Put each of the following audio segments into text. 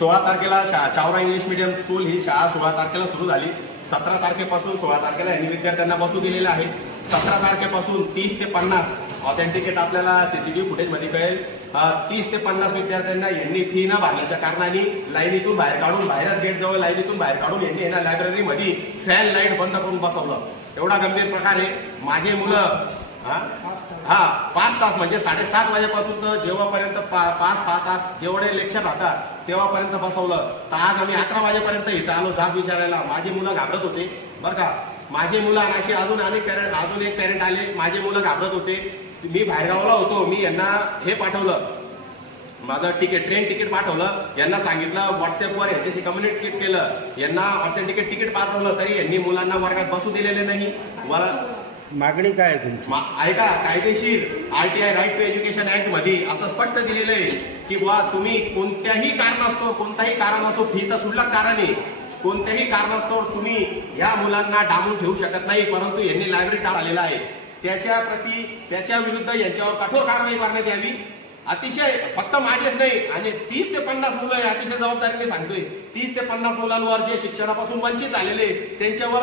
सोळा तारखेला शा चावरा इंग्लिश मिडियम स्कूल ही शाळा सोळा तारखेला सुरू झाली. सतरा तारखेपासून सोळा तारखेला यांनी विद्यार्थ्यांना बसू दिलेलं आहे. सतरा तारखेपासून तीस ते पन्नास ऑथेंटिकेट आपल्याला सीसीटीव्ही फुटेजमध्ये कळेल. तीस ते पन्नास विद्यार्थ्यांना यांनी फी न भरल्याच्या कारणाने लाईनीतून बाहेर काढून बाहेरच गेट जवळ लाईनीतून बाहेर काढून यांनी यांना लायब्ररीमध्ये फॅन लाइट बंद करून बसवलं. एवढा गंभीर प्रकार आहे. माझे मुलं हा? हा पाच तास म्हणजे साडेसात वाजेपासून तर जेव्हापर्यंत पा- पाच सहा तास जेवढे लेक्चर राहतात तेव्हापर्यंत बसवलं. तर आज आम्ही अकरा वाजेपर्यंत इथं आलो जाब विचारायला. माझी मुलं घाबरत होते. बरं का? माझी मुलं अशी अजून अनेक पॅरेंट अजून एक पॅरेंट आले. माझे मुलं घाबरत होते. मी बाहेरगावाला होतो. मी यांना हे पाठवलं. माझं तिकीट ट्रेन तिकीट पाठवलं. यांना सांगितलं व्हॉट्सअपवर यांच्याशी कम्युनिकेट केलं. यांना ऑथेंटिकेट तिकीट पाठवलं. तरी यांनी मुलांना वर्गात बसू दिलेले नाही. मला मागणी काय आहे तुमची? मा- ऐका कायदेशीर I T I right to education ऍक्टमध्ये असं स्पष्ट दिलेलं आहे की बुवा तुम्ही कोणत्याही कारणास्तव कोणताही कारण असो फी तर क्षुल्लक कारण आहे कोणत्याही कारणास्तव तुम्ही या मुलांना डांबून ठेवू शकत नाही परंतु यांनी लायब्ररी आलेला आहे. त्याच्या प्रति त्याच्या विरुद्ध यांच्यावर कठोर कारवाई करण्यात यावी. अतिशय फक्त माझेच नाही आणि तीस ते पन्नास मुलं हे अतिशय जबाबदारीने सांगतोय. तीस ते पन्नास मुलांवर जे शिक्षणापासून वंचित झालेले त्यांच्यावर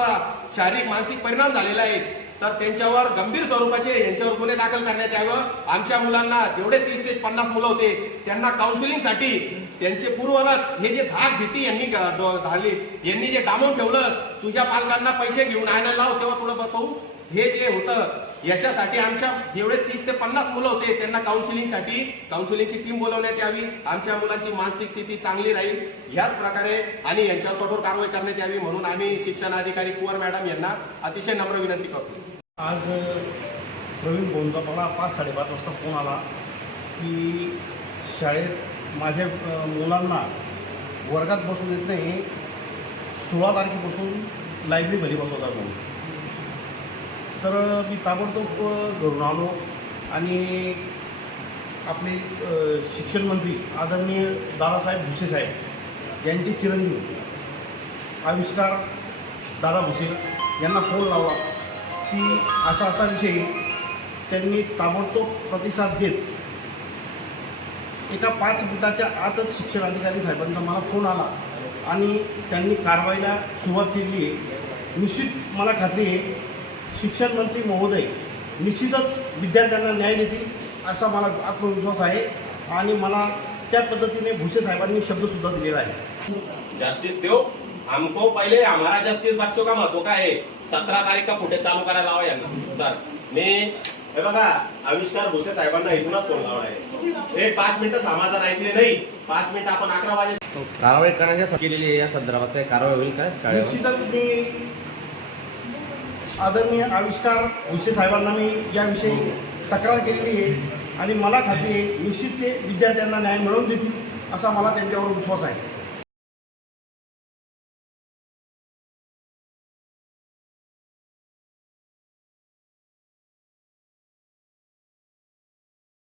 शारीरिक मानसिक परिणाम झालेला आहे. तर त्यांच्यावर गंभीर स्वरूपाचे यांच्यावर गुन्हे दाखल करण्यात यावं. आमच्या मुलांना जेवढे तीस ते पन्नास मुलं होते त्यांना काउन्सिलिंगसाठी त्यांचे पूर्वरत हे जे धाक भीती यांनी ग- यांनी जे डामून ठेवलं तुझ्या पालकांना पैसे घेऊन आयला लाव तेव्हा थोडं बसवू. हे जे होतं याच्यासाठी आमच्या जेवढे तीस ते पन्नास मुलं होते त्यांना काउन्सिलिंगसाठी काउन्सिलिंगची टीम बोलवण्यात यावी आमच्या मुलांची मानसिक स्थिती चांगली राहील ह्याच प्रकारे आणि यांच्यावर कठोर कारवाई करण्यात यावी म्हणून आम्ही शिक्षण अधिकारी कुवर मॅडम यांना अतिशय नम्र विनंती करतो. आज प्रवीण बोलतो मला पाच साडेपाच वाजता फोन आला की शाळेत माझ्या मुलांना वर्गात बसून देत नाही सोळा तारखेपासून लायब्ररीमध्ये बसवता म्हणून. तर मी ताबडतोब घरून आलो आणि आपले शिक्षण मंत्री आदरणीय दादासाहेब भुसे साहेब यांचे चिरंजीव आविष्कार दादा भुसे यांना फोन लावा की असा असा विषय त्यांनी ताबडतोब प्रतिसाद देत एका पाच मिनिटाच्या आतच शिक्षण अधिकारी साहेबांचा मला फोन आला आणि त्यांनी कारवाईला सुरुवात केली आहे. निश्चित मला खात्री आहे शिक्षण मंत्री महोदय निश्चितच विद्यार्थ्यांना न्याय देतील असा मला आत्मविश्वास आहे आणि मला त्या पद्धतीने भुसे साहेबांनी शब्दसुद्धा दिलेला आहे. जस्टिस देव हमको पहिले हमारा जस्टिस बच्चों का महत्त्व काय आहे? सतरा तारीख का कुठे चालू करायला लावा यांना? सर मी हे बघा आविष्कार भुसे साहेबांना इथूनच फोन लावला आहे. एक पाच मिनिटं थांबा जर ऐकले नाही. पाच मिनिटं आपण अकरा वाजे कारवाई करण्याच्या केलेली आहे या संदर्भात. काय कारवाई होईल काय? निश्चितच मी आदरणीय आविष्कार भुसे साहेबांना मी याविषयी तक्रार केलेली आहे आणि मला खात्री आहे निश्चित ते विद्यार्थ्यांना न्याय मिळवून देतील असा मला त्यांच्यावर विश्वास आहे.